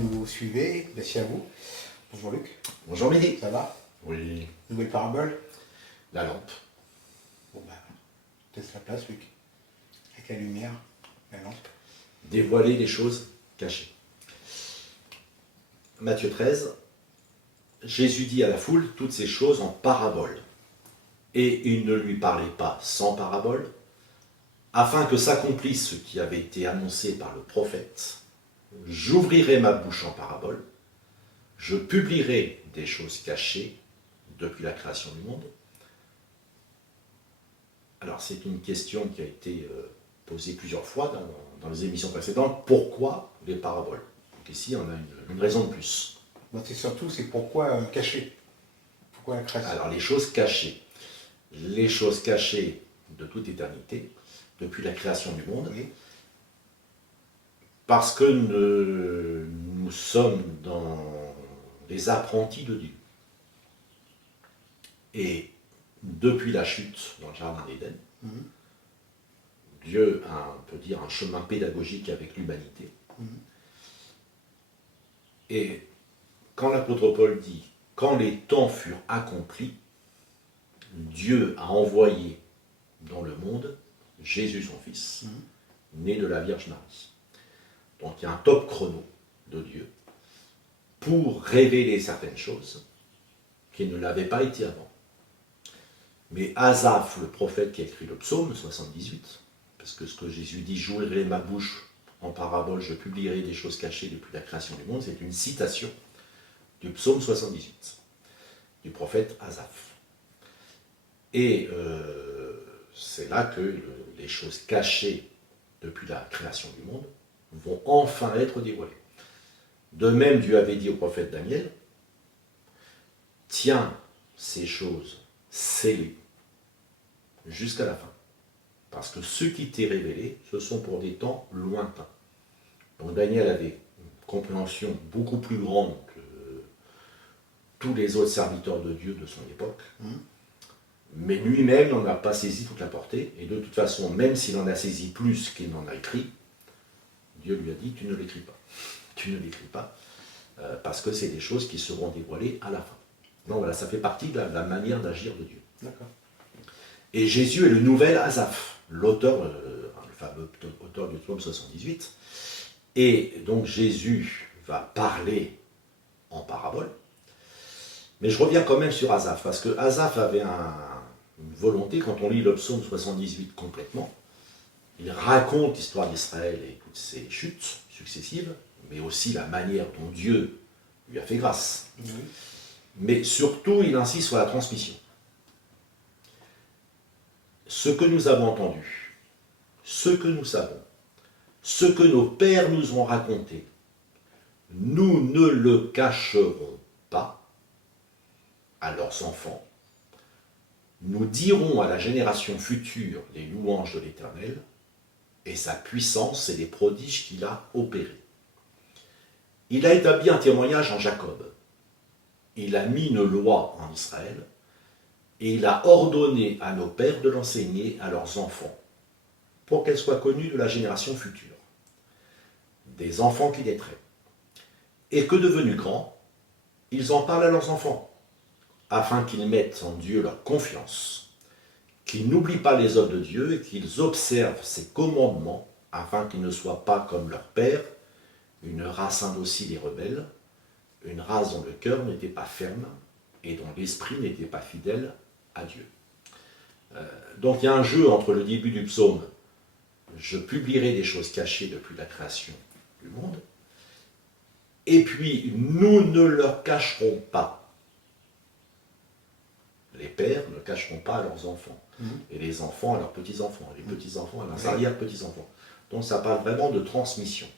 nous suivez, merci à vous. Bonjour Luc. Bonjour Mehdi. Ça va? Oui. Nouvelle parabole? La lampe. Bon ben, laisse la place Luc. Avec la lumière, la lampe. Dévoiler les choses cachées. Matthieu 13, Jésus dit à la foule toutes ces choses en parabole. Et il ne lui parlait pas sans parabole, afin que s'accomplisse ce qui avait été annoncé par le prophète. J'ouvrirai ma bouche en parabole, je publierai des choses cachées depuis la création du monde. Alors c'est une question qui a été posée plusieurs fois dans les émissions précédentes. Pourquoi les paraboles? Donc ici on a une raison de plus. Bon, c'est surtout, c'est pourquoi caché? Pourquoi la création? Alors les choses cachées. Les choses cachées de toute éternité, depuis la création du monde. Oui. Parce que nous sommes dans les apprentis de Dieu. Et depuis la chute dans le jardin d'Éden, Dieu a, on peut dire, un chemin pédagogique avec l'humanité. Et quand l'apôtre Paul dit « Quand les temps furent accomplis, Dieu a envoyé dans le monde Jésus son Fils, né de la Vierge Marie. » Donc il y a un top chrono de Dieu pour révéler certaines choses qui ne l'avaient pas été avant. Mais Asaph, le prophète qui a écrit le psaume 78, parce que ce que Jésus dit, j'ouvrirai ma bouche en parabole, je publierai des choses cachées depuis la création du monde, c'est une citation du psaume 78, du prophète Asaph. Et c'est là que les choses cachées depuis la création du monde vont enfin être dévoilées. De même, Dieu avait dit au prophète Daniel, tiens ces choses scellées jusqu'à la fin. Parce que ce qui t'est révélé, ce sont pour des temps lointains. Donc Daniel avait une compréhension beaucoup plus grande que tous les autres serviteurs de Dieu de son époque. Mais lui-même n'en a pas saisi toute la portée. Et de toute façon, même s'il en a saisi plus qu'il n'en a écrit, Dieu lui a dit, tu ne l'écris pas. Tu ne l'écris pas, parce que c'est des choses qui seront dévoilées à la fin. Donc voilà, ça fait partie de la manière d'agir de Dieu. D'accord. Et Jésus est le nouvel Asaph, l'auteur, le fameux auteur du psaume 78. Et donc Jésus va parler en parabole. Mais je reviens quand même sur Asaph, parce que Asaph avait une volonté, quand on lit le psaume 78 complètement, il raconte l'histoire d'Israël et toutes ses chutes successives, mais aussi la manière dont Dieu lui a fait grâce. Mais surtout, il insiste sur la transmission. Ce que nous avons entendu, ce que nous savons, ce que nos pères nous ont raconté, nous ne le cacherons pas à leurs enfants. Nous dirons à la génération future les louanges de l'Éternel et sa puissance et les prodiges qu'il a opérés. Il a établi un témoignage en Jacob. Il a mis une loi en Israël et il a ordonné à nos pères de l'enseigner à leurs enfants pour qu'elle soit connue de la génération future, des enfants qui naîtraient. Et que devenus grands, ils en parlent à leurs enfants, afin qu'ils mettent en Dieu leur confiance, qu'ils n'oublient pas les œuvres de Dieu et qu'ils observent ses commandements, afin qu'ils ne soient pas comme leur père, une race indocile et rebelle, une race dont le cœur n'était pas ferme et dont l'esprit n'était pas fidèle à Dieu. Donc il y a un jeu entre le début du psaume, je publierai des choses cachées depuis la création du monde, et puis nous ne leur cacherons pas. Les pères ne cacheront pas à leurs enfants, et les enfants à leurs petits-enfants, et les petits-enfants à leurs arrière-petits-enfants. Donc ça parle vraiment de transmission.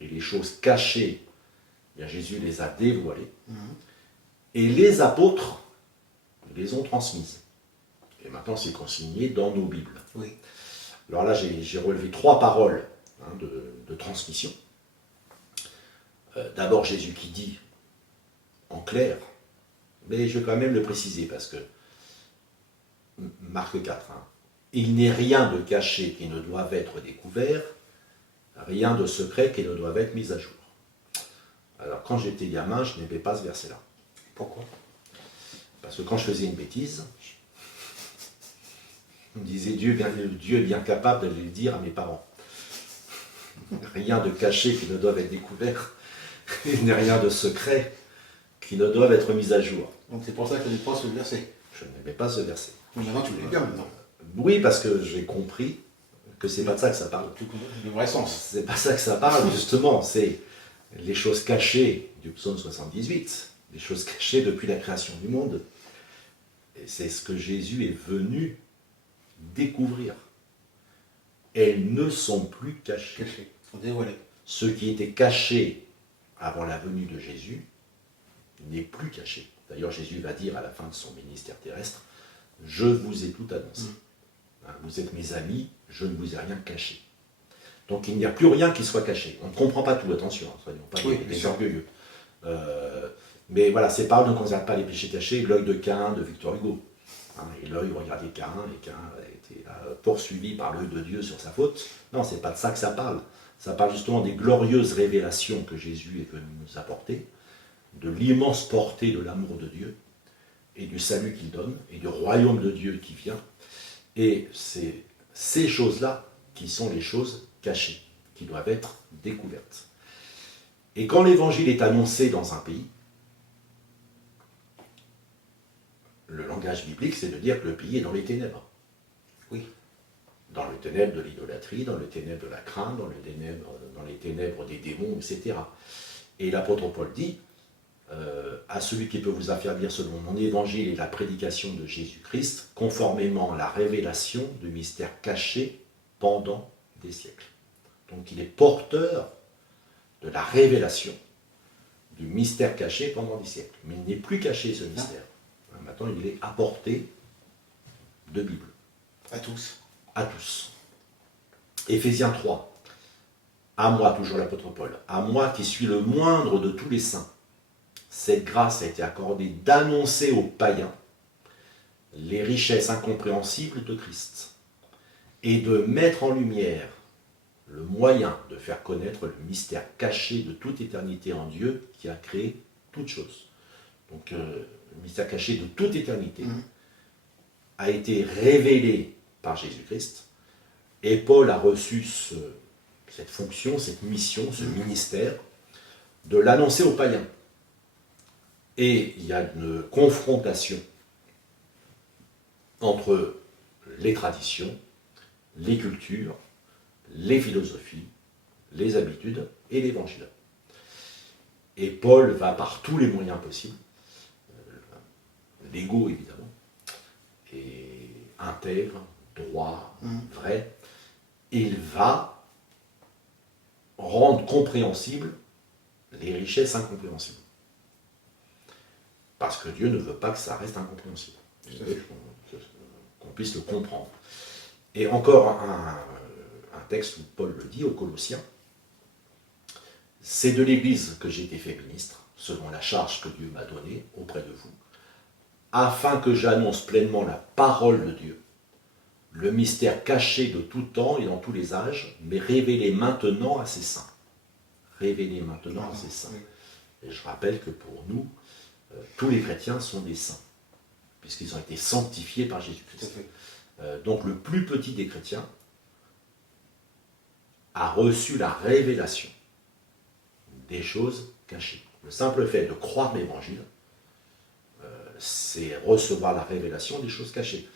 Et les choses cachées, bien, Jésus les a dévoilées, et les apôtres les ont transmises. Et maintenant c'est consigné dans nos Bibles. Oui. Alors là j'ai relevé 3 paroles de transmission. D'abord Jésus qui dit en clair, mais je vais quand même le préciser parce que Marc 4, il n'est rien de caché qui ne doive être découvert, rien de secret qui ne doive être mis à jour. Alors, quand j'étais gamin, je n'aimais pas ce verset-là. Pourquoi? Parce que quand je faisais une bêtise, on me disait Dieu est bien capable de le dire à mes parents. Rien de caché qui ne doive être découvert, il n'y a rien de secret qui ne doivent être mis à jour. Donc c'est pour ça que tu n'aimes pas ce verset. Je n'aimais pas ce verset. Mais maintenant tu l'aimes bien maintenant. Oui, parce que j'ai compris que c'est pas de ça que ça parle. Tu connais le vrai sens. C'est pas ça que ça parle, justement. C'est les choses cachées du psaume 78, les choses cachées depuis la création du monde. Et c'est ce que Jésus est venu découvrir. Elles ne sont plus cachées. Caché. Faut dévoiler. Ce qui était caché avant la venue de Jésus n'est plus caché. D'ailleurs, Jésus va dire à la fin de son ministère terrestre, « Je vous ai tout annoncé. Hein, vous êtes mes amis, je ne vous ai rien caché. » Donc il n'y a plus rien qui soit caché. On ne comprend pas tout, attention, hein, soyons pas des orgueilleux. Mais voilà, ces paroles ne concernent pas les péchés cachés, l'œil de Caïn de Victor Hugo. Hein, et l'œil regardait Caïn, et Caïn a été poursuivi par l'œil de Dieu sur sa faute. Non, c'est pas de ça que ça parle. Ça parle justement des glorieuses révélations que Jésus est venu nous apporter, de l'immense portée de l'amour de Dieu, et du salut qu'il donne, et du royaume de Dieu qui vient. Et c'est ces choses-là qui sont les choses cachées, qui doivent être découvertes. Et quand l'évangile est annoncé dans un pays, le langage biblique, c'est de dire que le pays est dans les ténèbres. Oui. Dans les ténèbres de l'idolâtrie, dans les ténèbres de la crainte, dans les ténèbres des démons, etc. Et l'apôtre Paul dit, à celui qui peut vous affermir selon mon évangile et la prédication de Jésus-Christ, conformément à la révélation de mystères cachés pendant des siècles. Donc il est porteur de la révélation du mystère caché pendant des siècles. Mais il n'est plus caché ce mystère. Maintenant il est apporté de Bible. À tous. À tous. Éphésiens 3. À moi, toujours l'apôtre Paul, à moi qui suis le moindre de tous les saints, cette grâce a été accordée d'annoncer aux païens les richesses incompréhensibles de Christ et de mettre en lumière le moyen de faire connaître le mystère caché de toute éternité en Dieu qui a créé toutes choses. Donc le mystère caché de toute éternité a été révélé par Jésus-Christ et Paul a reçu cette fonction, cette mission, ce ministère de l'annoncer aux païens. Et il y a une confrontation entre les traditions, les cultures, les philosophies, les habitudes et l'évangile. Et Paul va par tous les moyens possibles, légaux évidemment, et intègre, droit, vrai, il va rendre compréhensibles les richesses incompréhensibles. Parce que Dieu ne veut pas que ça reste incompréhensible. Il veut qu'on puisse le comprendre. Et encore un texte où Paul le dit aux Colossiens, c'est de l'Église que j'ai été fait ministre, selon la charge que Dieu m'a donnée auprès de vous, afin que j'annonce pleinement la parole de Dieu, le mystère caché de tout temps et dans tous les âges, mais révélé maintenant à ses saints. Révélé maintenant à ses saints. Et je rappelle que pour nous, tous les chrétiens sont des saints, puisqu'ils ont été sanctifiés par Jésus-Christ. Donc le plus petit des chrétiens a reçu la révélation des choses cachées. Le simple fait de croire l'évangile, c'est recevoir la révélation des choses cachées.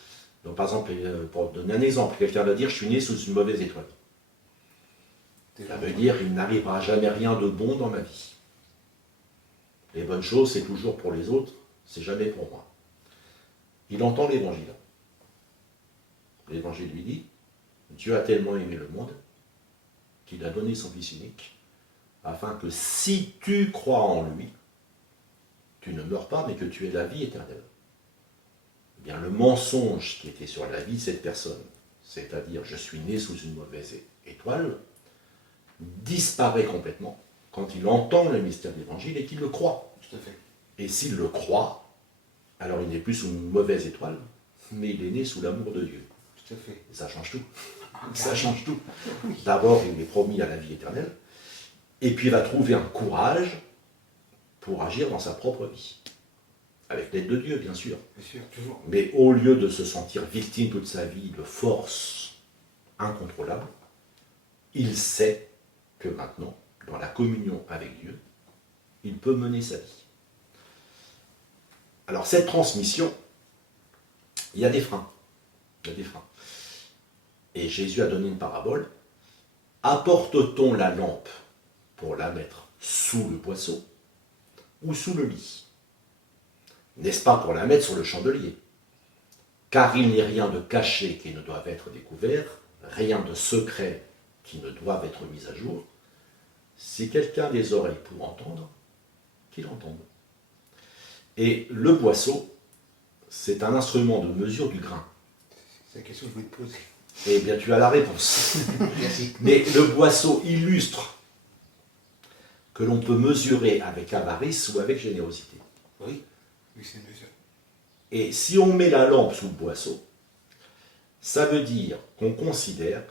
Donc par exemple, pour donner un exemple, quelqu'un va dire « je suis né sous une mauvaise étoile ». Ça veut dire « il n'arrivera jamais rien de bon dans ma vie ». Les bonnes choses, c'est toujours pour les autres, c'est jamais pour moi. Il entend l'évangile. L'évangile lui dit, Dieu a tellement aimé le monde qu'il a donné son Fils unique, afin que si tu crois en lui, tu ne meurs pas, mais que tu aies la vie éternelle. Eh bien, le mensonge qui était sur la vie de cette personne, c'est-à-dire je suis né sous une mauvaise étoile, disparaît complètement quand il entend le mystère de l'évangile et qu'il le croit. Tout à fait. Et s'il le croit, alors il n'est plus sous une mauvaise étoile, mais il est né sous l'amour de Dieu. Tout à fait. Et ça change tout. Ça change tout. D'abord, il est promis à la vie éternelle, et puis il va trouver un courage pour agir dans sa propre vie. Avec l'aide de Dieu, bien sûr. Bien sûr, toujours. Mais au lieu de se sentir victime toute sa vie de forces incontrôlables, il sait que maintenant, dans la communion avec Dieu, il peut mener sa vie. Alors cette transmission, il y a des freins. Il y a des freins. Et Jésus a donné une parabole. Apporte-t-on la lampe pour la mettre sous le boisseau ou sous le lit? N'est-ce pas pour la mettre sur le chandelier? Car il n'est rien de caché qui ne doive être découvert, rien de secret qui ne doive être mis à jour. Si quelqu'un a des oreilles pour entendre, qu'il entende. Et le boisseau, c'est un instrument de mesure du grain. C'est la question que je voulais te poser. Eh bien, tu as la réponse. Merci. Mais le boisseau illustre que l'on peut mesurer avec avarice ou avec générosité. Oui, oui, c'est une mesure. Et si on met la lampe sous le boisseau, ça veut dire qu'on considère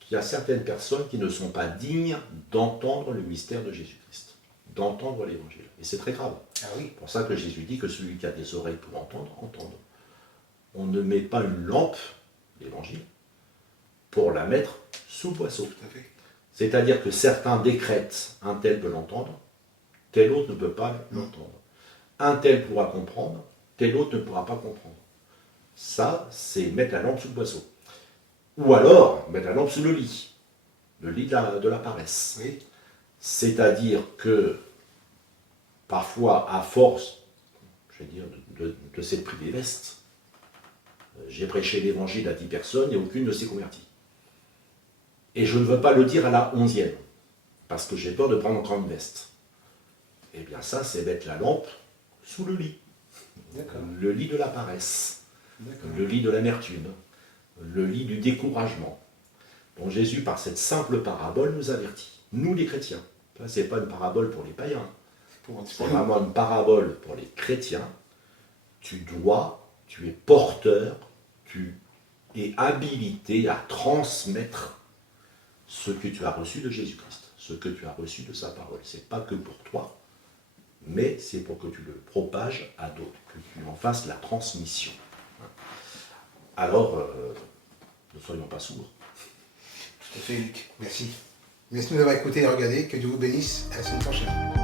qu'il y a certaines personnes qui ne sont pas dignes d'entendre le mystère de Jésus-Christ, d'entendre l'évangile. Et c'est très grave. Ah oui, C'est pour ça que Jésus dit que celui qui a des oreilles pour entendre, entende. On ne met pas une lampe, l'évangile, pour la mettre sous le boisseau. tout à fait. C'est-à-dire que certains décrètent, un tel peut l'entendre, tel autre ne peut pas l'entendre. Un tel pourra comprendre, tel autre ne pourra pas comprendre. Ça, c'est mettre la lampe sous le boisseau. Ou alors, mettre la lampe sous le lit de la paresse. Oui, C'est-à-dire que, parfois, à force, je vais dire, de s'être pris des vestes, j'ai prêché l'évangile à 10 personnes et aucune ne s'est convertie. Et je ne veux pas le dire à la 11e, parce que j'ai peur de prendre encore une veste. Eh bien ça, c'est mettre la lampe sous le lit. d'accord. Le lit de la paresse, D'accord. le lit de l'amertume, le lit du découragement. Donc Jésus, par cette simple parabole, nous avertit. Nous les chrétiens. Ce n'est pas une parabole pour les païens. C'est vraiment une parabole pour les chrétiens. Tu es porteur, tu es habilité à transmettre ce que tu as reçu de Jésus-Christ, ce que tu as reçu de sa parole. Ce n'est pas que pour toi, mais c'est pour que tu le propages à d'autres, que tu en fasses la transmission. Alors, ne soyons pas sourds. Tout à fait, Luc. Merci. Merci de nous avoir écoutés et regardés. Que Dieu vous bénisse. À la semaine prochaine.